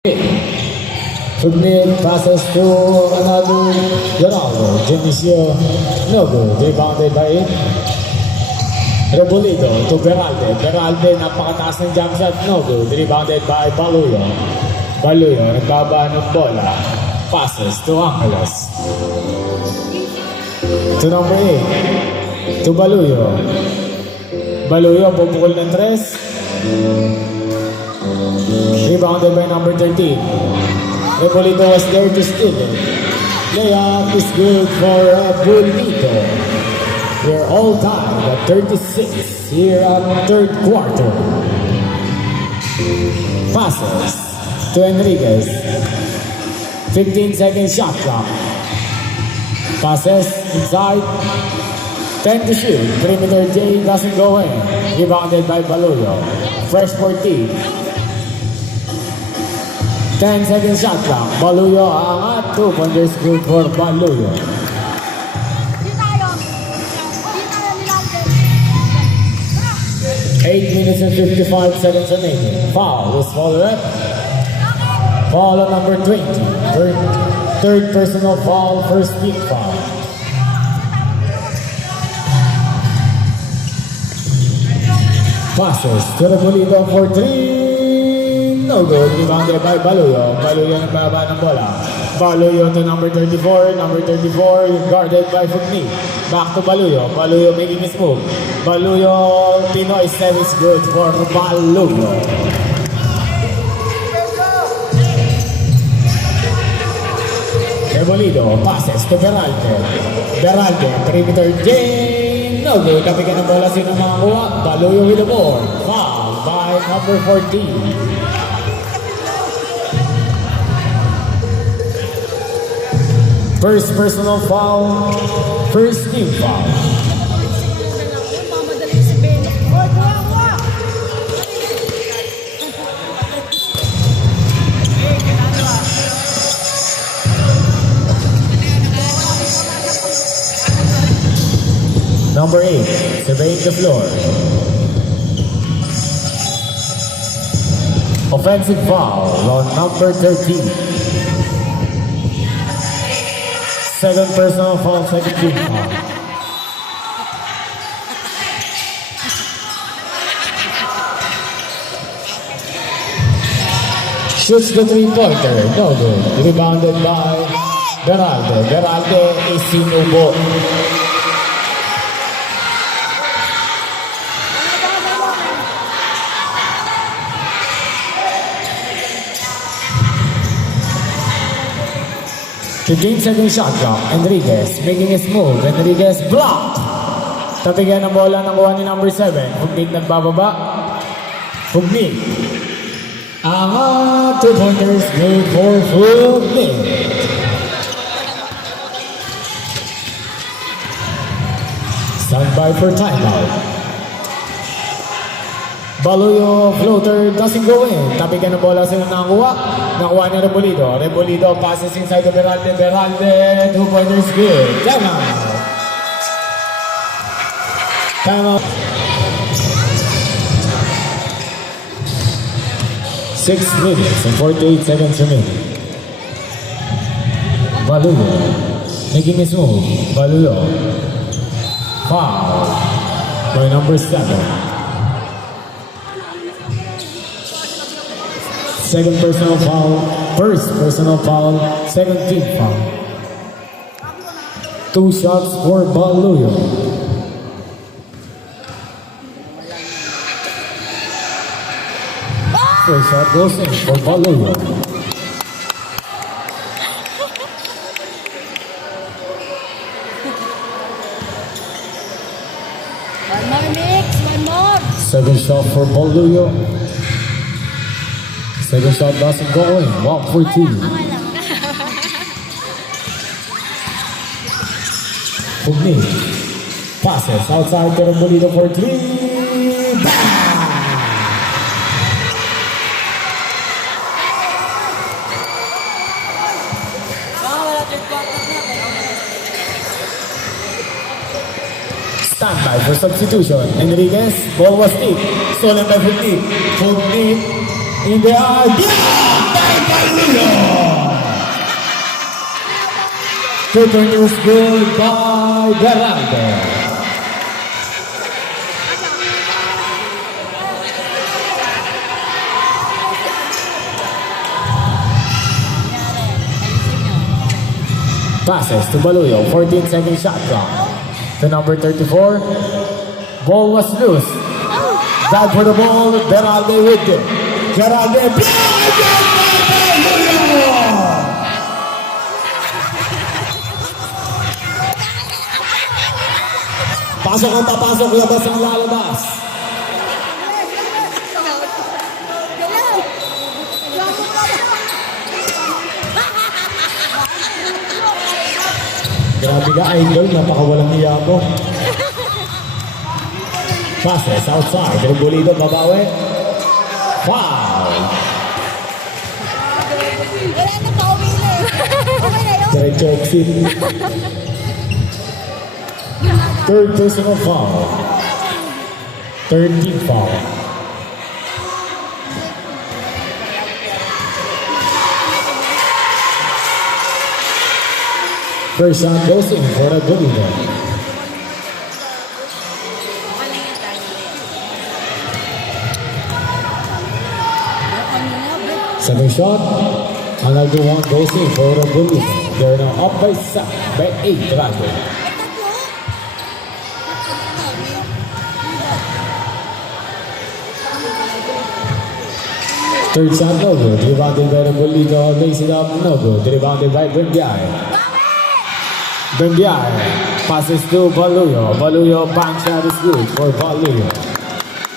Footmid passes to another Ronaldo. Dionisio, no good. Rebounded by Rebolito to Beralde. Beralde, napakataas ng jump shot. No good. Rebounded by Baluyo. Baluyo, nagbaba ng bola. Passes to Angeles. To number 8. To Baluyo. Baluyo, pupukol ng 3. Rebounded by number 13. Rebolito was there to steal it. Layup is good for Rebolito. We're all tied at 36 here at third quarter. Passes to Enriquez. 15-second shot clock. Passes inside. 10 to shoot. Perimeter J doesn't go in. Rebounded by Baluyo. Fresh 14. 10-second shot clock. Baluyo angat. 2-pointers good for Baluyo. 8 minutes and 55 seconds remaining. Foul is followed. Foul on number 20. Third personal foul, first team foul. Passes to Rebolito for 3. No good. Rebounded by Baluyo. Baluyo nagbaba ng bola. Baluyo to number 34. Number 34 guarded by Footmid. Back to Baluyo. Baluyo making his move. Baluyo, Pinoy set is good for Baluyo. Rebolito passes to Beralde. Beralde, perimeter J. No good. Kapigan ng bola, sino makakuha? Baluyo with the ball. Foul by number 14. First personal foul, first team foul. Number 8, surveying the floor. Offensive foul on number 13. Second personal foul, second team foul. Shoots the three-pointer, no good. Rebounded by Beralde. Beralde is sinubo. The 15-second shot clock. Enriquez making his move. Enriquez blocked. Tapigan ng bola ng kuha ni number 7. Footmid nagbababa. Footmid. Angat. 2-pointers good for Footmid. Stand by for timeout. Baluyo floater doesn't go in. Tapigan ng bola sila nakakuha. Nakuha ni Rebolito. Rebolito passes inside to Beralde. Beralde, 2-pointers good. Time out. Time out. 6 minutes and 48 seconds remaining. Baluyo making his move. Baluyo. Foul by number 7. Second personal foul, first personal foul, second team foul. 2 shots for Baluyo. First shot goes in for Baluyo. One more mix, one more. Second shot for Baluyo. Second shot doesn't go in. 1-14. Footmid passes outside to Rebolito for 3. Bang! Stand by for substitution. Enriquez, ball was deep. Stolen by Footmid. Footmid in the eye. Super news good by Beraldo. Passes to Baluyo, 14-second shot clock. To number 34, ball was loose. Dive for the ball, Beralde with it. Beralde, pasok ang papasok, labas ang lalabas. Grabe ka, idol, napakawalang iya mo. Passes outside, Rebolido, babawi. Foul! Wala na pa umili. Okay na yun. Diretso exit. Third personal foul. Third team foul. First shot goes in for a good event. Second shot, another one goes in for a good event. They're now up by 8 rather. Third shot no good, rebounded by the Bolito, lays it up, no good, rebounded by Bendiay. Bendiay passes to Baluyo. Baluyo bank shot is good for Baluyo.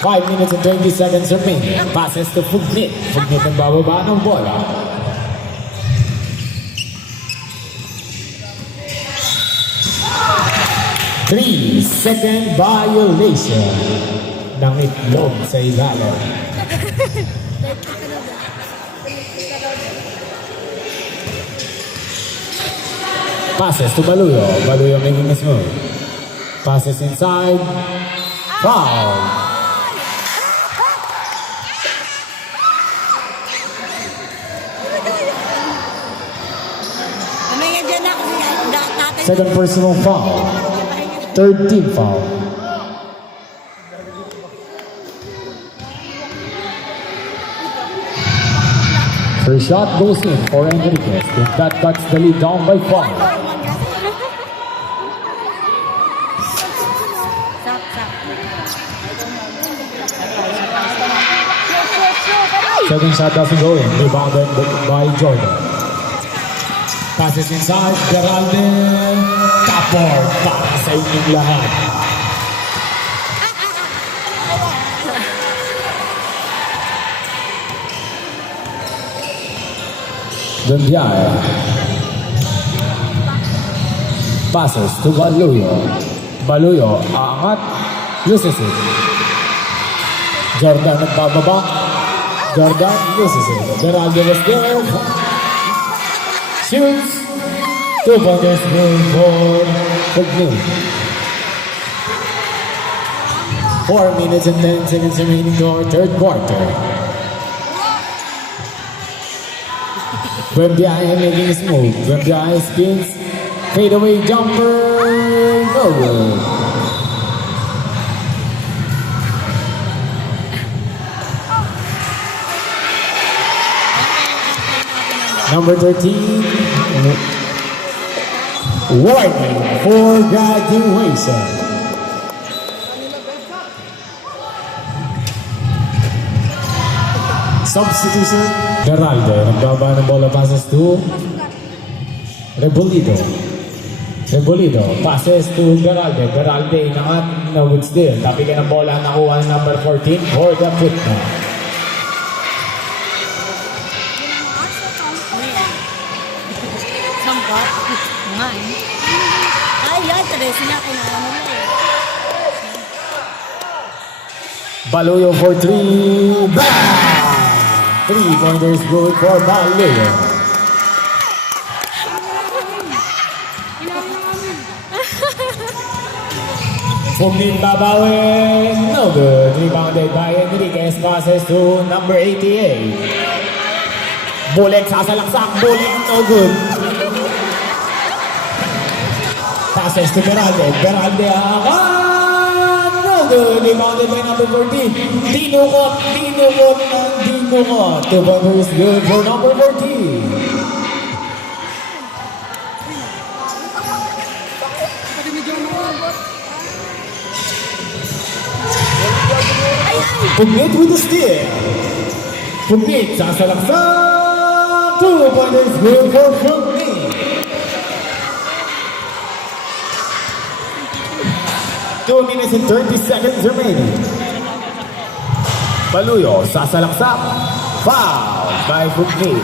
5 minutes and 20 seconds remaining. Passes to Fugnit. Fugnit ang bababa ng bola. Three-second violation ng itlog sa ilalim. Passes to Baluyo. Baluyo making a move. Passes inside. Foul. Second personal foul. Third team foul. First shot goes in for Enriquez. That cuts the lead down by 5. Second shot doesn't go in. Rebounded by Jordan. Passes inside. Beralde. Tapor para sa inyong lahat. Bendiay. Passes to Baluyo. Baluyo aangat. Loses it. Jordan nagbababa. Jordan loses it. Beralde was there. Shoots. 2 pointers for Fugnit. 4 minutes and 10 seconds remaining to our third quarter. Bendiay making his move. Bendiay spins. Fadeaway jumper. No good. Number 13, warning for graduation. Substitution, Beralde. Nagbaba ng bola, passes to Rebolido. Rebolido, passes to Beralde. Beralde, inangat, no good still. Tapi ka ng bola, nakuha ng number 14 for the football. Baluyo for 3. Bang! 3 pointers good for Baluyo. Fugnit babawi. No good. Rebounded by Enriquez. Passes to number 88. Bullet sasalaksak. Bullet no good. Passes to Beralde. Beralde no good. Rebounded by number 14. Dinukot. 2 pointers good for number 14. Pugnit with the steal. Pugnit, sasalaksak. 2 pointers good for Pugnit. 2 minutes and 30 seconds remaining. Baluyo, sasalaksak. Foul by Pugnit.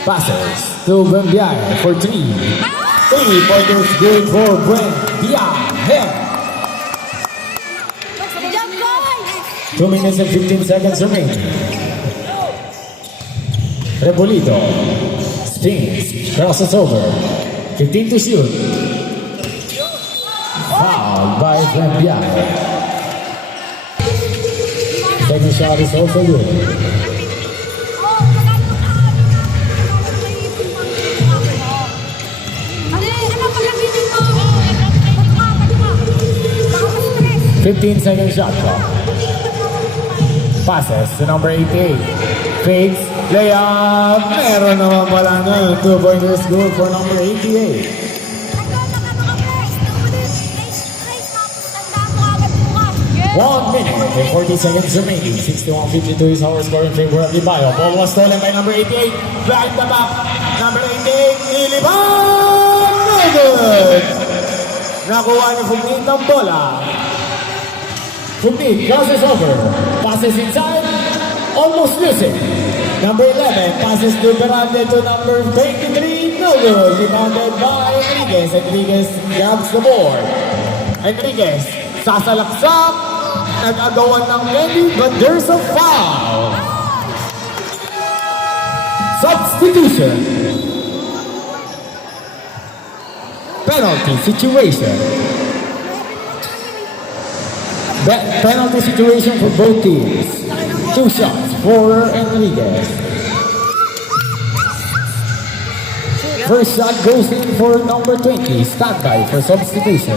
Passes to Buendia for 3. 3 pointers good for Buendia. 2 minutes and 15 seconds remaining. Rebolito spins, crosses over. 15 to shoot. Foul by Buendia. Second shot is also good. Fifteen-second shot clock. Passes to number 88. Fakes, layup. Meron naman wala na. 2 pointers good for number 88. 1 minute and 40 seconds remaining. 61-52 is our score in favor of Libayo. Ball was stolen by number 88. Behind the back. Number 88, Iliban! No good! Nakuha ni Pugnit ang bola. Pugnit crosses over. Passes inside. Almost losing. Number 11 passes to Beralde to number 23. No good. Rebounded by Enriquez. Enriquez grabs the board. Enriquez sasalaksak. Nag-agawan ng Kenny, but there's a foul. Substitution. Penalty situation. Penalty situation for both teams. 2 shots for Enriquez. First shot goes in for number 20. Standby for substitution.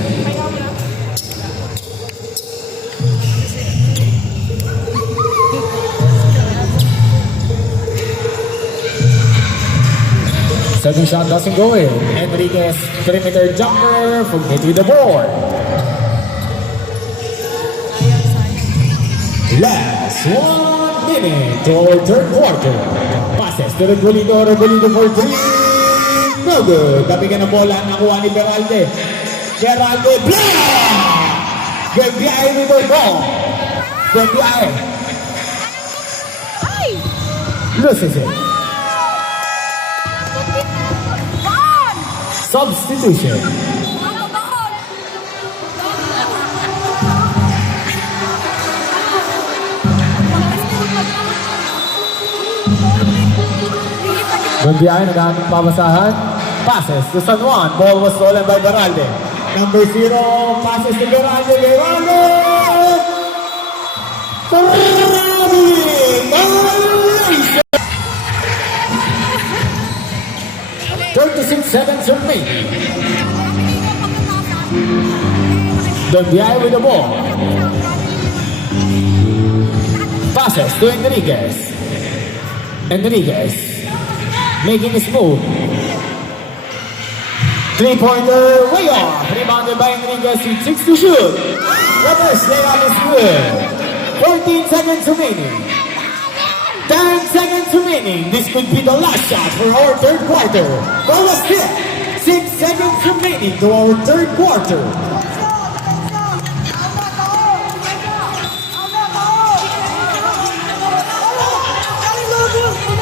Second shot doesn't go in. Enriquez, perimeter jumper, Pugnit with the board. Last 1 minute to our third quarter. Passes to Rebolito for 3. No good. Kapigyan ng bola, nakuha ni Beralde. Beralde, block! Buendia with the ball. Buendia loses it. Substitution. Buendia nagamit pabasahan. Passes to San Juan. Ball was stolen by Beralde. Number 0 passes to Beralde. Beralde! 36 seconds remaining. Buendia with the ball. Passes to Enriquez. Enriquez making his move. 3-pointer way off. Rebounded by Enriquez with 6 to shoot. Reverse layup is good. 14 seconds remaining. 10 seconds remaining. This could be the last shot for our third quarter. Ball was hit. 6 seconds remaining to our third quarter.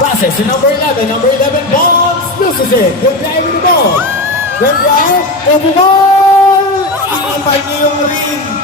Passes to number 11. Number 11 bombs. Loses it. Buendia with the ball. Buendia, over ball. Iipan niya yung ring.